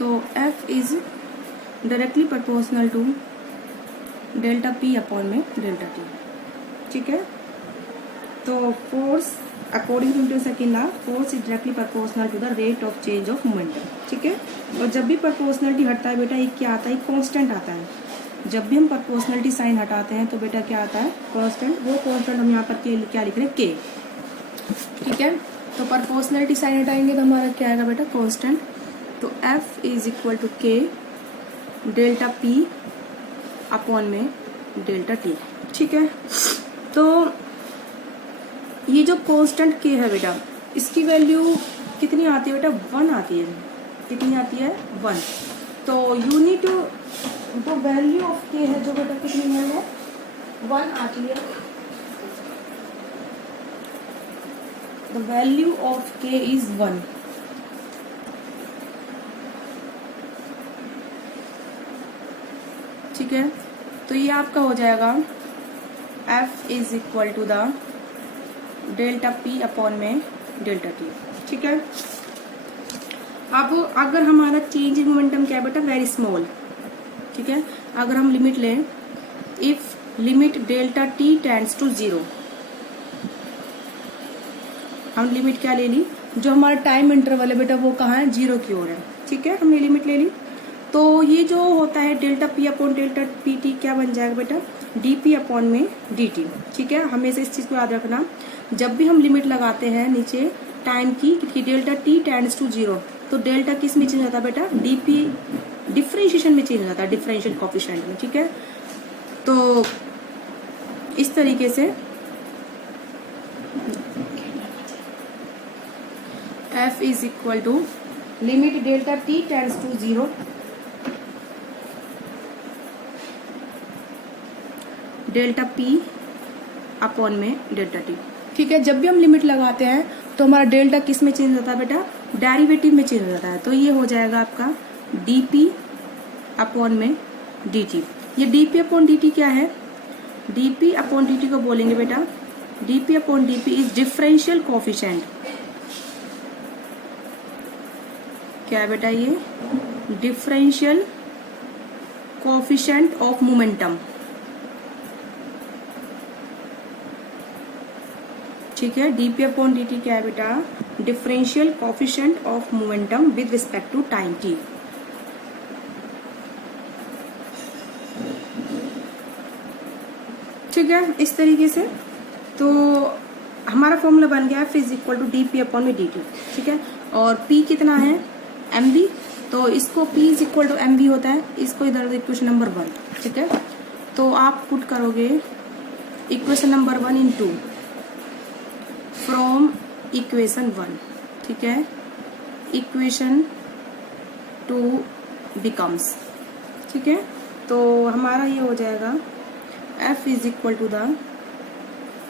तो F is directly proportional to delta P upon में delta T, ठीक है। तो force according to Newton second law, force is directly proportional to the rate of change of momentum, ठीक है। और जब भी प्रोपोर्शनलिटी हटता है बेटा, एक क्या आता है, कांस्टेंट आता है। जब भी हम प्रोपोर्शनलिटी साइन हटाते हैं तो बेटा क्या आता है, कांस्टेंट। वो कांस्टेंट हम यहाँ पर क्या लिख रहे हैं, के, ठीक है। तो प्रोपोर्शनलिटी साइन हटाएंगे तो हमारा क्या आएगा बेटा, कांस्टेंट। तो F इज इक्वल टू के डेल्टा P अपॉन में डेल्टा T, ठीक है। तो ये जो कांस्टेंट के है बेटा, इसकी वैल्यू कितनी आती है बेटा, 1 आती है। कितनी आती है, 1। तो यूनिट जो वैल्यू ऑफ के है जो बेटा कितनी है, वो 1 आती है। The value of K is 1, ठीक है। तो ये आपका हो जाएगा F is equal to the delta P upon में डेल्टा T, ठीक है। अब अगर हमारा चेंज इन मोमेंटम क्या है बेटा, वेरी स्मॉल, ठीक है। अगर हम लिमिट लें, if limit delta T tends to 0, हम लिमिट क्या ले ली, जो हमारा टाइम इंटरवल है बेटा वो कहाँ है, 0 की ओर है, ठीक है। हमने लिमिट ले ली। तो ये जो होता है delta P upon delta PT क्या बन जाएगा बेटा, dP अपॉन में dt, ठीक है। हमेशा इस चीज को याद रखना, जब भी हम लिमिट लगाते हैं नीचे टाइम की कि डेल्टा T टेंड्स टू 0, तो डेल्टा किस में चेंज होता है बेटा, dP डिफरेंशिएशन में चेंज होता है, डिफरेंशियल कोफिशिएंट में, ठीक है। तो इस तरीके से F is equal to limit delta T tends to 0 delta P upon में डेल्टा T, ठीक है। जब भी हम लिमिट लगाते हैं तो हमारा डेल्टा किस में चेंज होता है बेटा, डेरिवेटिव में चेंज हो जाता है। तो ये हो जाएगा आपका dP अपॉन में dt। ये dP अपॉन dt क्या है, dP अपॉन dt को बोलेंगे बेटा, dP upon dP is differential coefficient. क्या है बेटा, ये डिफरेंशियल कोफिशिएंट ऑफ मोमेंटम, ठीक है। dP अपॉन dt क्या है बेटा, differential coefficient of momentum with respect to time t, ठीक है। इस तरीके से तो हमारा फॉर्मूला बन गया F is equal to dP upon में dt, ठीक है। और P कितना है, mv, तो इसको P is equal to mv होता है, इसको इधर इक्वेशन नंबर 1, ठीक है। तो आप पुट करोगे equation number 1 in 2 from equation 1, ठीक है। इक्वेशन 2 बिकम्स, ठीक है। तो हमारा ये हो जाएगा F is equal to the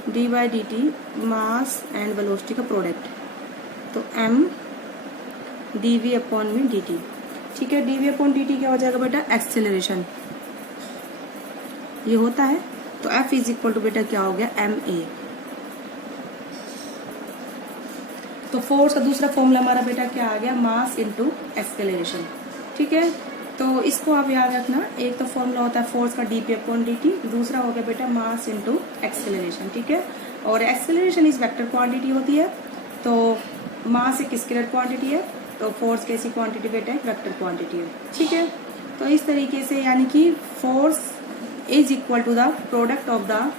D by D T mass and velocity का प्रोडक्ट, तो m dv अपॉन में dt, ठीक है। dv अपॉन dt क्या हो जाएगा बेटा, एक्सेलरेशन ये होता है। तो F इज इक्वल टू बेटा क्या हो गया, ma। तो फोर्स का दूसरा फॉर्मूला हमारा बेटा क्या आ गया, मास इनटू एक्सेलरेशन, ठीक है। तो इसको आप याद रखना, एक तो फॉर्मूला होता है फोर्स का dP अपॉन dt, दूसरा हो गया बेटा मास इनटू एक्सेलरेशन, ठीक है। और एक्सेलरेशन इज वेक्टर क्वांटिटी होती है, तो मास एक स्केलर क्वांटिटी है, तो फोर्स कैसी क्वांटिटी बेटा, एक वेक्टर क्वांटिटी है, ठीक है। तो इस तरीके से यानी कि force is equal to the product of the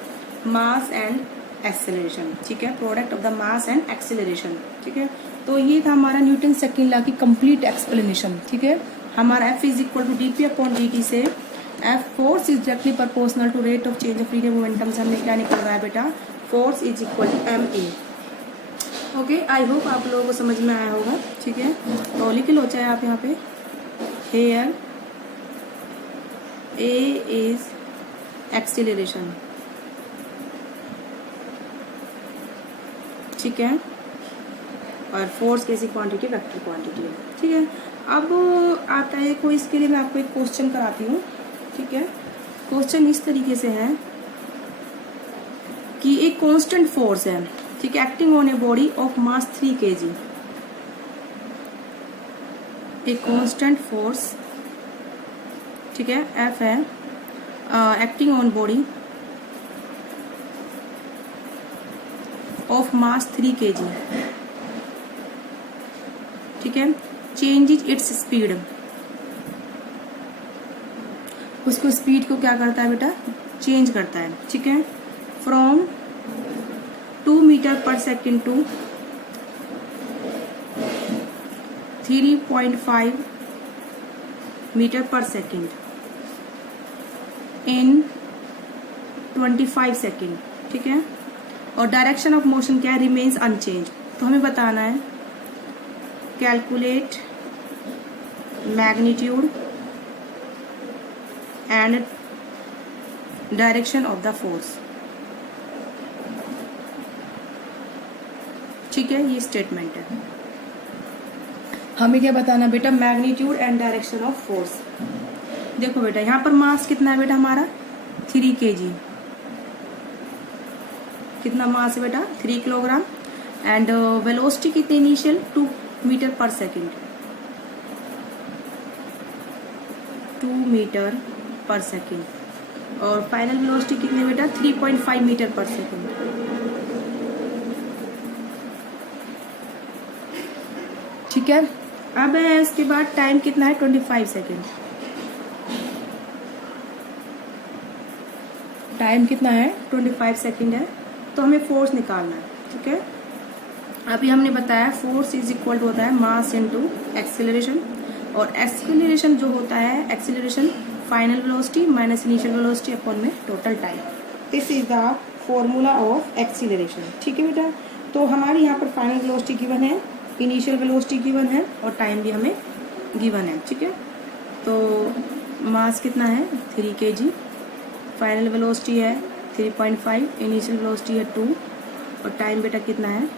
mass and acceleration, ठीक है। Product of the mass and acceleration, ठीक है। तो ये था हमारा न्यूटन सेकंड लॉ की कंप्लीट एक्सप्लेनेशन, ठीक है। हमारा F is equal to dP upon dt से F force is directly proportional to rate of change of linear momentum से हमने क्या निकल रहा है बेटा, force is equal to ma। Okay, I hope आप लोगों को समझ में आया होगा, ठीक है। तो लिख लो चाहे आप यहाँ पे, हेयर A इज एक्सेलरेशन, ठीक है। और फोर्स कैसी क्वांटिटी, वेक्टर क्वांटिटी है, ठीक है। अब आता है कोई, इसके लिए मैं आपको एक क्वेश्चन कराती हूँ, ठीक है। क्वेश्चन इस तरीके से है कि एक कांस्टेंट फोर्स है, ठीक है, acting on a body of mass 3 kg, a constant force, ठीक है, एफ है, acting on body of mass 3 kg, ठीक है, चेंजेज इट्स स्पीड, उसको स्पीड को क्या करता है बेटा, चेंज करता है, ठीक है, फ्रॉम 2 मीटर पर सेकेंड टू 3.5 मीटर पर सेकेंड इन 25 सेकेंड, ठीक है। और डायरेक्शन ऑफ मोशन क्या है, रिमेन्स अनचेंज। तो हमें बताना है calculate magnitude and direction of the force, ठीक है, ये स्टेटमेंट है। हमें क्या बताना बेटा, magnitude and direction of force. देखो बेटा यहाँ पर मास कितना है बेटा हमारा, 3 kg, कितना मास है बेटा, 3 किलोग्राम, एंड वेलोसिटी कितनी इनिशियल 2 मीटर पर सेकेंड, 2 मीटर पर सेकेंड, और फाइनल वेलोसिटी कितनी बेटा 3.5 मीटर पर सेकेंड। ठीक है, अब है इसके बाद टाइम कितना है 25 सेकेंड, टाइम कितना है 25 सेकेंड है। तो हमें फोर्स निकालना है, ठीक है। अभी हमने बताया फोर्स इज इक्वल टू होता है मास इनटू एक्सेलरेशन, और एक्सेलरेशन जो होता है, acceleration final velocity minus initial velocity upon में total time. This is the formula of acceleration, ठीक है बेटा। तो हमारी यहाँ पर फाइनल वेलोसिटी गिवन है, इनिशियल वेलोसिटी गिवन है, और टाइम भी हमें गिवन है, ठीक है। तो मास कितना है 3 kg, फाइनल वेलोसिटी है 3.5, इनिशियल वेलोसिटी है 2, और टाइम बेटा कितना है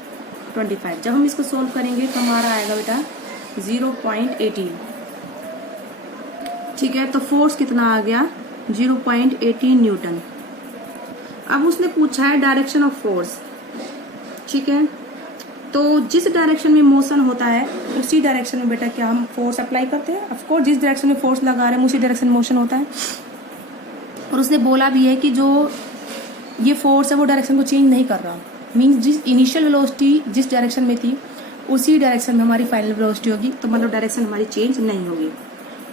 25। जब हम इसको सोल्व करेंगे तो हमारा आएगा बेटा 0.18, ठीक है। तो फोर्स कितना आ गया 0.18 न्यूटन। अब उसने पूछा है डायरेक्शन ऑफ फोर्स, ठीक है। तो जिस डायरेक्शन में मोशन होता है उसी डायरेक्शन में बेटा क्या हम फोर्स अप्लाई करते हैं। ऑफ कोर्स जिस डायरेक्शन में फोर्स लगा रहे हैं उसी डायरेक्शन में मोशन होता है। और उसने बोला भी है कि जो ये फोर्स है वो डायरेक्शन को चेंज नहीं कर रहा, मीन्स जिस इनिशियल वेलोसिटी जिस डायरेक्शन में थी उसी डायरेक्शन में हमारी फाइनल वेलोसिटी होगी, तो मतलब डायरेक्शन हमारी चेंज नहीं होगी।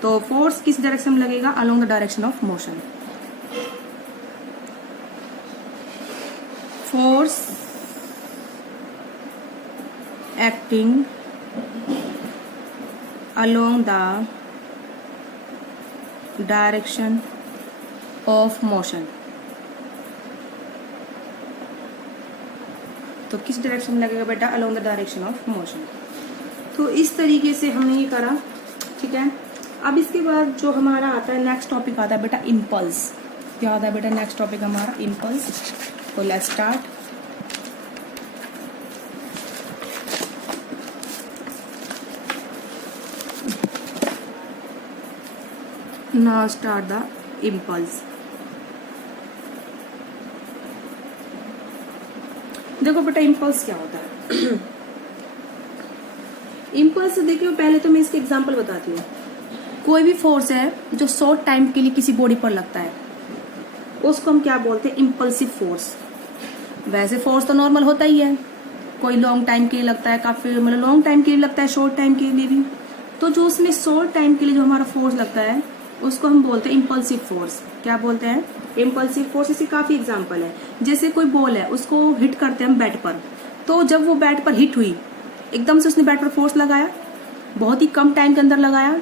तो फोर्स किस डायरेक्शन में लगेगा, along the direction of motion. Force acting along the direction of motion, तो किस डायरेक्शन में लगेगा बेटा, along the direction of motion. तो इस तरीके से हमने ये करा, ठीक है। अब इसके बाद जो हमारा आता है नेक्स्ट टॉपिक आता है बेटा इम्पल्स। क्या आता है बेटा नेक्स्ट टॉपिक हमारा इम्पल्स। तो let's start. Now start the impulse. देखो बेटा इम्पल्स क्या होता है। इम्पल्स देखिए, पहले तो मैं इसके एग्जांपल बताती हूँ। कोई भी फोर्स है जो शॉर्ट टाइम के लिए किसी बॉडी पर लगता है उसको हम क्या बोलते हैं, इम्पल्सिव फोर्स। वैसे फोर्स तो नॉर्मल होता ही है, कोई लॉन्ग टाइम के लिए लगता है, काफी मतलब लॉन्ग टाइम के लिए लगता है, शॉर्ट टाइम के लिए भी। तो जो उसमें शॉर्ट टाइम के लिए जो हमारा फोर्स लगता है उसको हम बोलते हैं इम्पल्सिव फोर्स। क्या बोलते हैं, इम्पल्सिव फोर्स। इसके काफी एग्जांपल है। जैसे कोई बॉल है उसको हिट करते हैं हम बैट पर, तो जब वो बैट पर हिट हुई एकदम से उसने बैट पर फोर्स लगाया, बहुत ही कम टाइम के अंदर लगाया,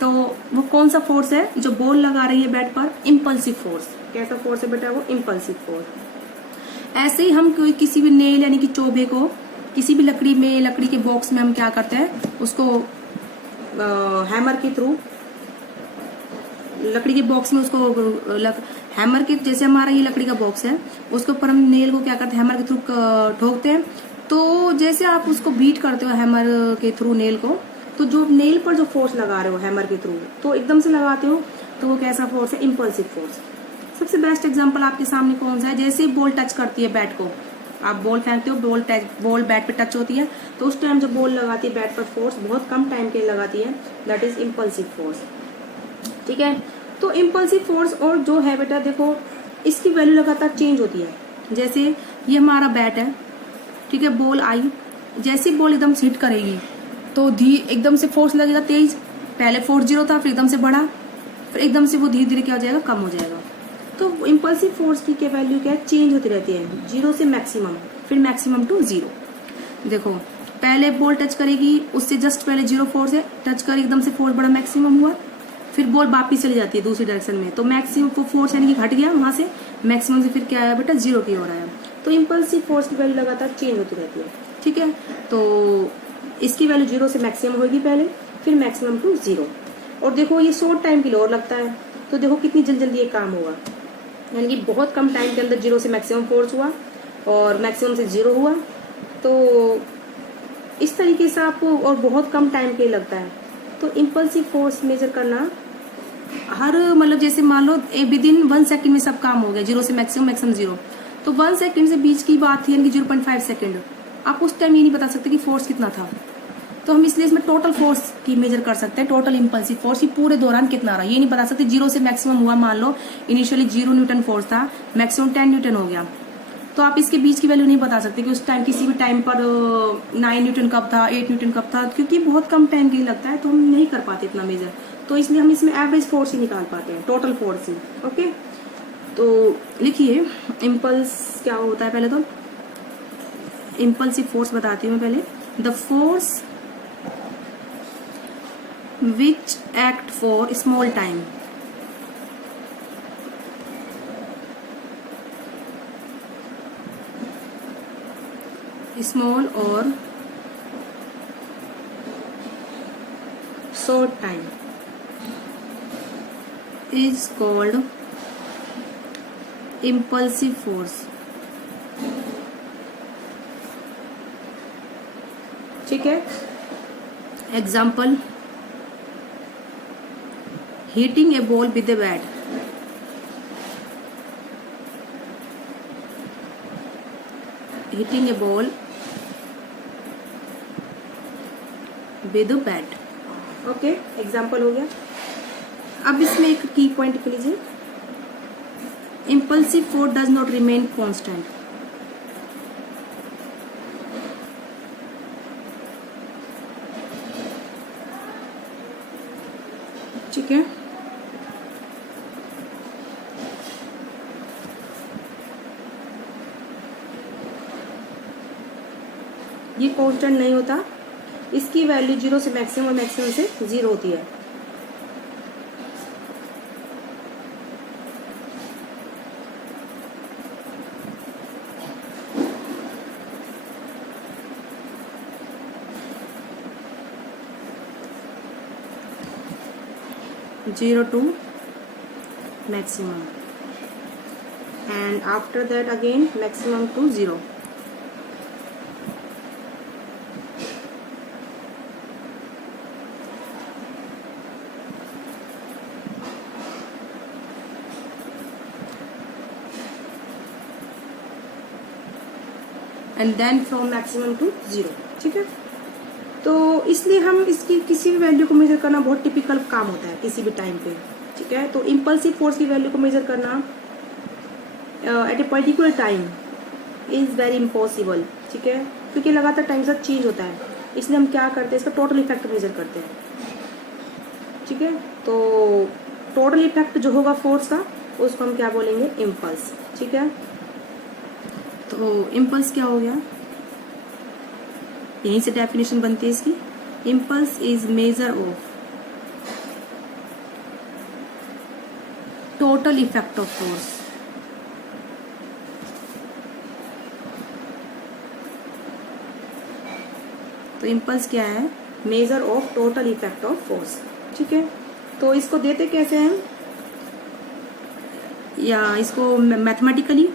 तो वो कौन सा फोर्स है, जो बॉल लगा रही है बैट पर, इम्पल्सिव फोर्स। कैसा फोर्स है बेटा वो, इम्पल्सिव फोर्स। ऐसे ही हम कोई किसी भी नेल यानी कि चोभे को किसी भी लकड़ी में, लकड़ी के बॉक्स में हम क्या करते हैं, उसको हैमर के थ्रू लकड़ी के बॉक्स में उसको हैमर के, जैसे हमारा ये लकड़ी का बॉक्स है उसके ऊपर हम नेल को क्या करते हैं, हैमर के थ्रू ठोकते हैं। तो जैसे आप उसको बीट करते हो हैमर के थ्रू नेल को, तो जो नेल पर जो फोर्स लगा रहे हो हैमर के थ्रू, तो एकदम से लगाते हो, तो वो कैसा फोर्स है, इम्पल्सिव फोर्स। सबसे बेस्ट एग्जांपल आपके सामने कौन सा है, जैसे बॉल टच करती है बैट को आप बॉल फेंकते हो, बॉल बैट पे टच होती है, तो उस टाइम जब बॉल लगाती है बैट पर फोर्स बहुत कम टाइम के लिए लगाती है, दैट इज इम्पल्सिव फोर्स। ठीक है, तो इम्पल्सिव फोर्स और जो है बेटा देखो इसकी वैल्यू लगातार चेंज होती है। जैसे ये हमारा बैट है, ठीक है, बॉल आई, जैसे बॉल एकदम से हिट करेगी तो एकदम से फोर्स लगेगा तेज, पहले फोर्स 0 था, फिर एकदम से बढ़ा, फिर एकदम से वो धीरे धीरे क्या हो जाएगा, कम हो जाएगा। तो इम्पल्सिव फोर्स की क्या वैल्यू क्या है, चेंज होती रहती है, 0 से मैक्सिमम, फिर मैक्सिमम टू 0। देखो पहले बॉल टच करेगी, उससे जस्ट पहले 0 फोर्स है, टच कर एकदम से फोर्स बड़ा मैक्सिमम हुआ, फिर बॉल वापिस चली जाती है दूसरी डायरेक्शन में, तो मैक्सिमम को फोर्स यानी कि घट गया वहां से, मैक्सिमम से फिर क्या आया बेटा, 0 की ओर आया। तो इम्पल्सिव फोर्स की वैल्यू लगातार चेंज होती रहती है। ठीक है, तो इसकी वैल्यू 0 से मैक्सिमम होगी पहले, फिर मैक्सिमम टू 0। और देखो ये शॉर्ट टाइम के लिए और लगता है, तो देखो कितनी जल्दी ये काम होगा, यानी कि बहुत कम टाइम के अंदर 0 से मैक्सिमम फोर्स हुआ और मैक्सिमम से 0 हुआ। तो इस तरीके से आपको और बहुत कम टाइम के लिए लगता है। तो इम्पल्सिव फोर्स मेजर करना हर मतलब जैसे मान लो विद इन 1 सेकंड में सब काम हो गया, 0 से मैक्सिमम, मैक्सिमम 0, तो 1 सेकंड से बीच की बात थी यानी कि 0.5 सेकंड, आप उस टाइम ये नहीं बता सकते कि फोर्स कितना था। तो हम इसलिए इसमें टोटल फोर्स की मेजर कर सकते हैं, टोटल इम्पल्सिव फोर्स की पूरे दौरान कितना रहा, ये नहीं बता सकते। 0 से मैक्सिमम हुआ, मान लो इनिशियली 0 न्यूटन फोर्स था, मैक्सिमम 10 न्यूटन हो गया, तो आप इसके बीच की वैल्यू नहीं बता सकते कि उस टाइम किसी भी टाइम पर 9 न्यूटन कब था, 8 न्यूटन कब था, क्योंकि बहुत कम टाइम के लिए लगता है, तो हम नहीं कर पाते इतना मेजर। तो इसलिए हम इसमें एवरेज फोर्स ही निकाल पाते हैं, टोटल फोर्स ही। ओके, तो लिखिए इम्पल्स क्या होता है, पहले तो इम्पल्सिव फोर्स बताती हूँ मैं पहले। The force which act for small time, small और short time is called impulsive force। ठीक है, example hitting a ball with a bat, hitting a ball with a bat। Okay, example हो गया। अब इसमें एक की पॉइंट लिख लीजिए, impulsive force does not remain constant. ठीक है, ये कांस्टेंट नहीं होता, इसकी वैल्यू 0 से मैक्सिमम और मैक्सिमम से 0 होती है। Zero to maximum, and after that again maximum to 0। And then from maximum to 0। ठीक है, तो इसलिए हम इसकी किसी भी वैल्यू को मेजर करना बहुत टिपिकल काम होता है किसी भी टाइम पे। ठीक है, तो इम्पल्सिव फोर्स की वैल्यू को मेजर करना at a particular time is very impossible. ठीक है, क्योंकि लगातार टाइम के साथ चेंज होता है, इसलिए हम क्या करते हैं, इसका टोटल इफेक्ट मेजर करते हैं। ठीक है, तो टोटल इफेक्ट जो होगा फोर्स का उसको हम क्या बोलेंगे, इम्पल्स। ठीक है, तो इम्पल्स क्या हो गया, यहीं से डेफिनेशन बनती है इसकी, impulse is measure of total effect of force. तो इम्पल्स क्या है, measure of total effect of force. ठीक है, तो इसको देते कैसे हैं, या इसको मैथमेटिकली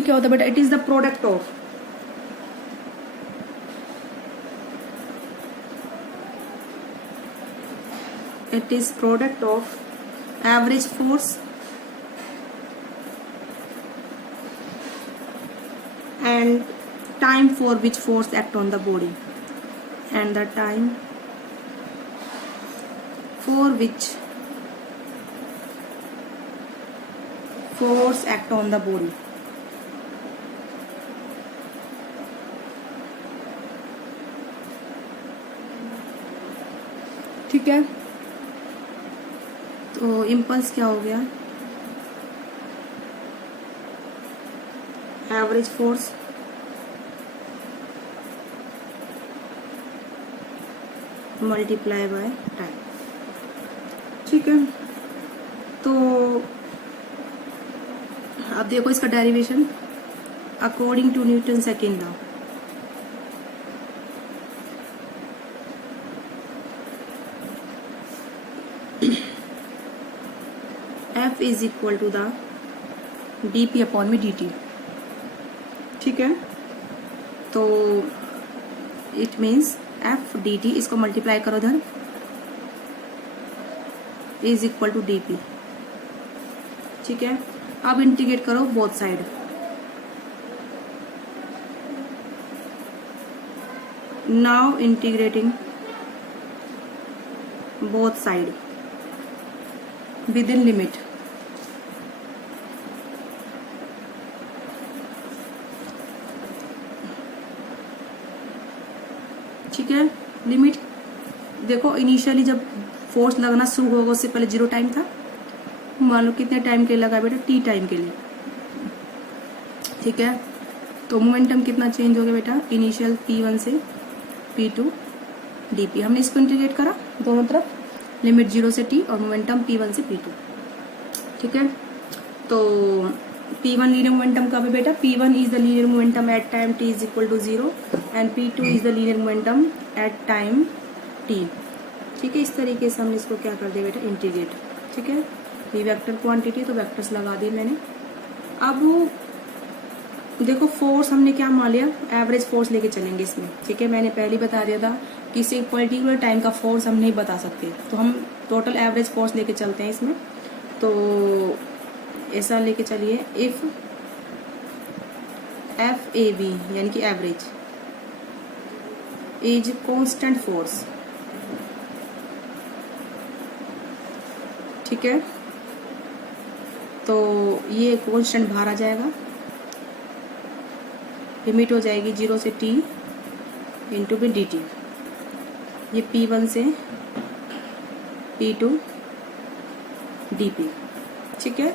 क्या होता है but it is the product of average force and time for which force act on the body, and the time for which force act on the body. ठीक है, तो इम्पल्स क्या हो गया, average force multiply by time. ठीक है, तो अब देखो इसका derivation according to Newton second law. F is equal to the dp upon में dt। ठीक है, तो इट मीन्स F dt, इसको मल्टीप्लाई करो इधर, इज इक्वल टू dp। ठीक है, अब इंटीग्रेट करो both side. Now integrating both side within limit। ठीक है, लिमिट देखो, इनिशियली जब फोर्स लगना शुरू होगा उससे पहले 0 टाइम था, मान लो कितने टाइम के लिए लगा बेटा, t टाइम के लिए। ठीक है, तो मोमेंटम कितना चेंज हो गया बेटा, इनिशियल p1 से p2 dp। हमने इसको इंटीग्रेट करा दोनों तरफ, लिमिट 0 से t और मोमेंटम p1 से p2। ठीक है, तो p1 लीनियर मोमेंटम कब है बेटा, p1 is the linear momentum at time t is equal to 0 and p2 is the linear momentum at time t। ठीक है, इस तरीके से हमने इसको क्या कर दिया बेटा, इंटीग्रेट। ठीक है, ये वेक्टर क्वांटिटी तो वेक्टर्स लगा दिए मैंने। अब देखो फोर्स हमने क्या मान लिया, एवरेज फोर्स लेके चलेंगे इसमें। ठीक है, मैंने पहले बता दिया था कि इसे पर्टिकुलर टाइम का फोर्स हम नहीं बता सकते, तो हम टोटल एवरेज फोर्स लेके चलते हैं इसमें। तो ऐसा लेके चलिए, इफ एफ ए बी यानी कि एवरेज इज कांस्टेंट फोर्स। ठीक है, तो ये कांस्टेंट बाहर आ जाएगा, लिमिट हो जाएगी 0 से t into B D T. ये p1 से p2 dp। ठीक है,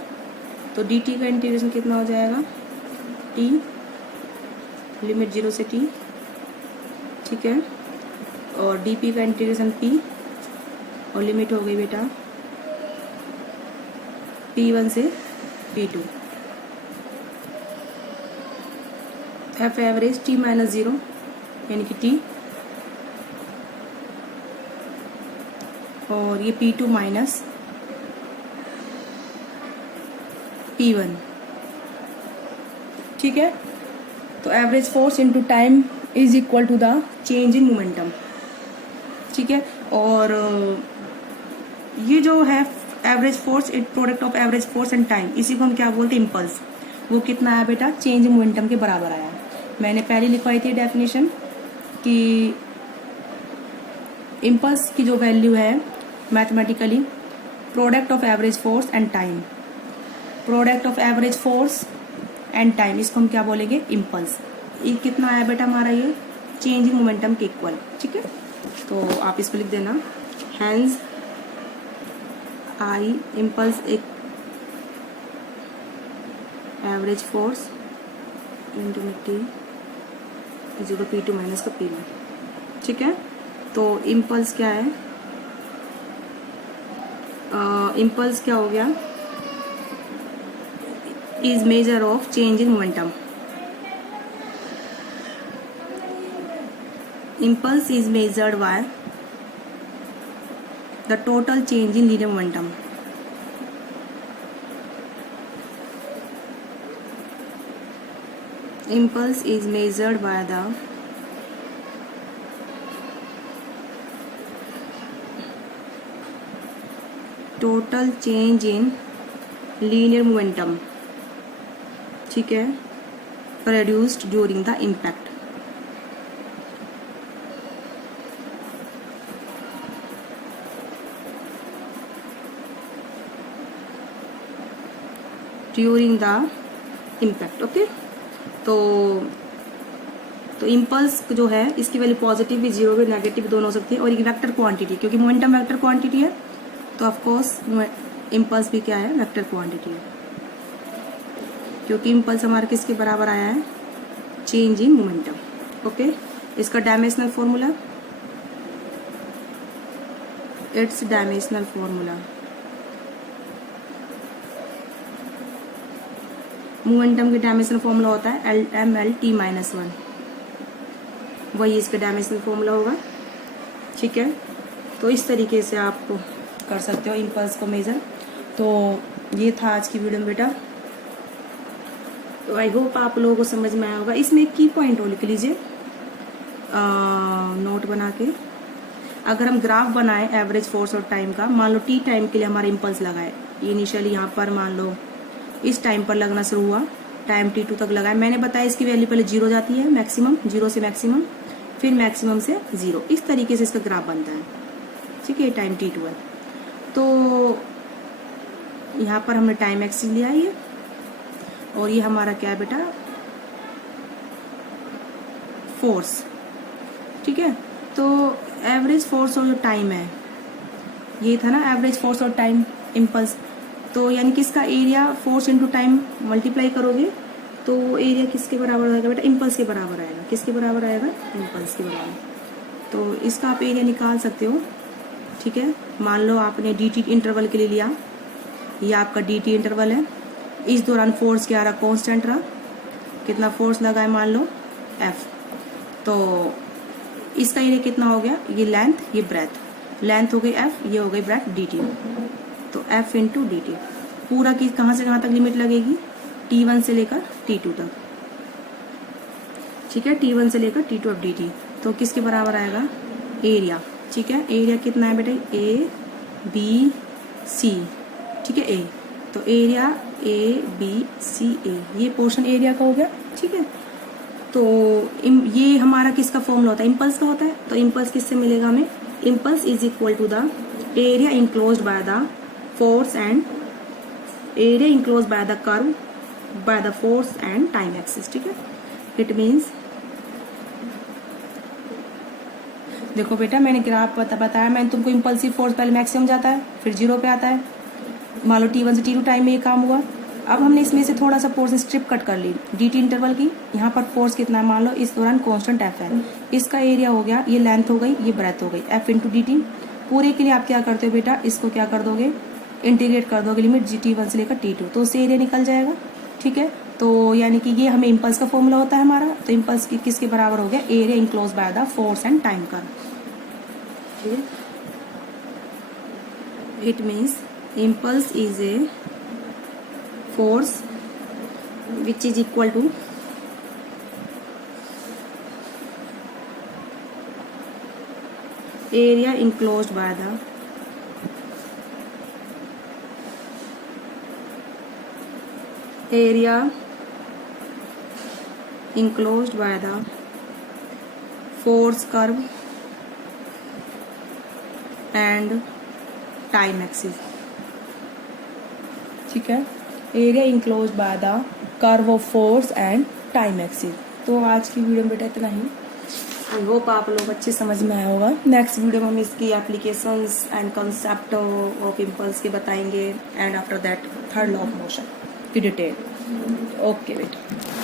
तो dt का इंटीग्रेशन कितना हो जाएगा, t लिमिट 0 से t। ठीक है, और dp का इंटीग्रेशन p और लिमिट हो गई बेटा p1 से p2। F average t minus 0 यानी कि t, और ये p2 माइनस p1। ठीक है, तो average force into time is equal to the change in momentum. ठीक है, और ये जो है average force, it product of average force and time, इसी को हम क्या बोलते हैं, इम्पल्स। वो कितना आया बेटा, चेंज इन मोमेंटम के बराबर आया। मैंने पहले लिखवाई थी डेफिनेशन कि इम्पल्स की जो वैल्यू है mathematically, product of average force and time. Product of average force and time, इसको हम क्या बोलेंगे, इम्पल्स। ये कितना आया बेटा हमारा, ये चेंज इन मोमेंटम के इक्वल। ठीक है, तो आप इसको लिख देना, हैंस आई इम्पल्स एक average force into T is equal to p2 minus का p1। ठीक है, तो इम्पल्स क्या है, इम्पल्स क्या हो गया, is measure of change in momentum. Impulse is measured by the total change in linear momentum. Impulse is measured by the total change in linear momentum, ठीक है, produced during the impact. During the impact, okay. तो impulse जो है इसकी value positive भी, zero भी, negative भी दोनों हो सकती है। और ये वेक्टर क्वांटिटी, क्योंकि मोमेंटम वेक्टर क्वांटिटी है तो ऑफ कोर्स इम्पल्स भी क्या है, वेक्टर क्वांटिटी है, क्योंकि इम्पल्स हमारा किसके बराबर आया है, चेंज इन मोमेंटम, ओके। इसका dimensional formula, it's dimensional formula, momentum की डायमेंशनल फॉर्मूला होता है LMLT-1, वही इसका डायमेंशनल फॉर्मूला होगा, ठीक है। तो इस तरीके से आप कर सकते हो इम्पल्स को मेजर। तो ये था आज की वीडियो में बेटा, तो आई होप आप लोगों को समझ में आया होगा। इसमें एक की पॉइंट हो लिख लीजिए नोट बना के। अगर हम ग्राफ बनाए एवरेज फोर्स और टाइम का, मान लो टी टाइम के लिए हमारा इम्पल्स लगाए, इनिशियली यहाँ पर मान लो इस टाइम पर लगना शुरू हुआ, टाइम T2 तक लगाए। मैंने बताया इसकी वैल्यू पहले 0 जाती है, मैक्सिमम 0 से मैक्सिमम, फिर मैक्सिमम से 0, इस तरीके से इसका ग्राफ बनता है, ठीक है। टाइम T2 है, तो यहाँ पर हमने टाइम एक्सिस लिया है ये, और ये हमारा क्या है बेटा, फोर्स, ठीक है। तो एवरेज फोर्स और जो टाइम है, ये था ना एवरेज फोर्स और टाइम इम्पल्स, तो यानी कि इसका area force into time multiply करोगे तो एरिया किसके बराबर आएगा बेटा, इम्पल्स के बराबर आएगा। किसके बराबर आएगा, इम्पल्स के बराबर। तो इसका आप एरिया निकाल सकते हो, ठीक है। मान लो आपने DT इंटरवल के लिए लिया, ये आपका DT इंटरवल है, इस दौरान फोर्स क्या रहा, कांस्टेंट रहा, कितना फोर्स लगा है मान लो F, तो इसका एरिया कितना हो गया, ये लेंथ, ये ब्रेथ, लेंथ हो गई F, ये हो गई ब्रेथ DT, तो F इंटू DT पूरा की कहाँ से कहाँ तक लिमिट लगेगी, T1 से लेकर T2 तक, ठीक है। T1 से लेकर T2 ऑफ DT, तो किसके बराबर आएगा, एरिया, ठीक है। एरिया कितना है बेटा, ABC, ठीक है, A, तो एरिया ABCA, ये पोर्शन एरिया का हो गया, ठीक है। तो ये हमारा किसका फॉर्मूला होता है, इम्पल्स का होता है। तो इम्पल्स किससे मिलेगा हमें, impulse is equal to the area enclosed by the force and area enclosed by the curve by the force and time axis, ठीक है। इट मीन्स, देखो बेटा मैंने ग्राफ बताया, मैंने तुमको इम्पल्सिव फोर्स पहले मैक्सिमम जाता है, फिर 0 पे आता है, मान लो T1 से T2 टाइम में ये काम हुआ। अब हमने इसमें से थोड़ा सा फोर्स स्ट्रिप कट कर ली DT इंटरवल की, यहाँ पर फोर्स कितना है, मान लो इस दौरान कांस्टेंट F है, इसका एरिया हो गया, ये लेंथ हो गई, ये ब्रेथ हो गई, F इंटू DT। पूरे के लिए आप क्या करते हो बेटा, इसको क्या कर दोगे, इंटीग्रेट कर दोगे लिमिट T1 से लेकर T2, तो उससे एरिया निकल जाएगा, ठीक है। तो यानी कि ये हमें इम्पल्स का फॉर्मूला होता है हमारा। तो इम्पल्स किसके बराबर हो गया, area enclose bye the force and time का, ठीक है। It means impulse is a force which is equal to area enclosed by the force curve and time axis, ठीक है। Area enclose bye the curve of force and time axis. तो आज की video में बेटा इतना ही, आई होप आप लोग अच्छे समझ में आया होगा। नेक्स्ट वीडियो में हम इसकी applications and concept of impulse के बताएंगे, and after that third law of motion की डिटेल। ओके बेटा।